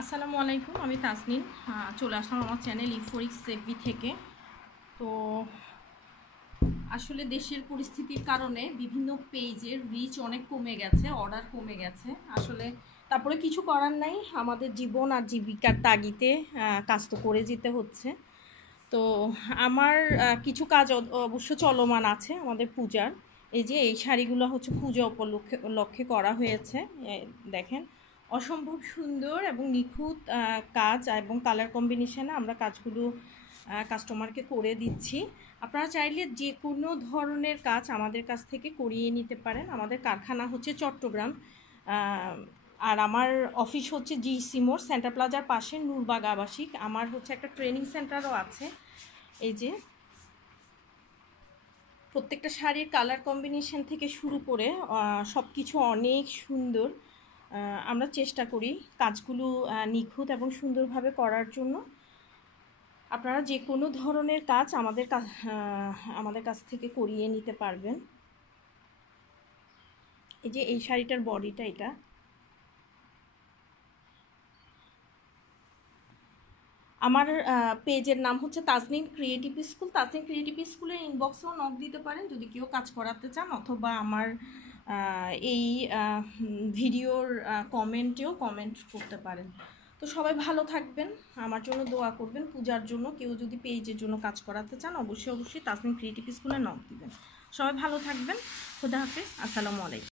আসসালামু আলাইকুম, আমি তাসনিম। চলে আসলাম আমার চ্যানেল ইফোরিক্স সেভি থেকে। তো আসলে দেশের পরিস্থিতির কারণে বিভিন্ন পেজের রিচ অনেক কমে গেছে, অর্ডার কমে গেছে আসলে। তারপরে কিছু করার নাই, আমাদের জীবন আর জীবিকার তাগিদে কাজ তো করে যেতে হচ্ছে। তো আমার কিছু কাজ অবশ্য চলমান আছে আমাদের পূজার। এই যে এই শাড়িগুলো হচ্ছে পূজা উপলক্ষে করা হয়েছে। দেখেন, অসম্ভব সুন্দর এবং নিখুঁত কাজ এবং কালার কম্বিনেশনে আমরা কাজগুলো কাস্টমারকে করে দিচ্ছি। আপনারা চাইলে যে কোনো ধরনের কাজ আমাদের কাছ থেকে করিয়ে নিতে পারেন। আমাদের কারখানা হচ্ছে চট্টগ্রাম, আর আমার অফিস হচ্ছে জিসি মোড় সেন্টার প্লাজার পাশে নূরবাগ আবাসিক। আমার হচ্ছে একটা ট্রেনিং সেন্টারও আছে। এই যে প্রত্যেকটা শাড়ির কালার কম্বিনেশন থেকে শুরু করে সব কিছু অনেক সুন্দর। আমরা চেষ্টা করি কাজগুলো নিখুঁত এবং সুন্দরভাবে করার জন্য। আপনারা যে কোনো ধরনের কাজ আমাদের কাছ থেকে করিয়ে নিতে পারবেন। এই যে এই শাড়িটার বডিটা এটা। আমার পেজের নাম হচ্ছে Tajnim creative school. Tajnim creative স্কুলের ইনবক্সেও নক দিতে পারেন যদি কেউ কাজ করাতে চান, অথবা আমার এই ভিডিওর কমেন্টেও কমেন্ট করতে পারেন। তো সবাই ভালো থাকবেন, আমার জন্য দোয়া করবেন। পূজার জন্য কেউ যদি পেজের জন্য কাজ করাতে চান অবশ্যই তাজনিম ক্রিয়েটিভ স্কুলে নক দিবেন। সবাই ভালো থাকবেন। খোদা হাফেজ, আসসালামু আলাইকুম।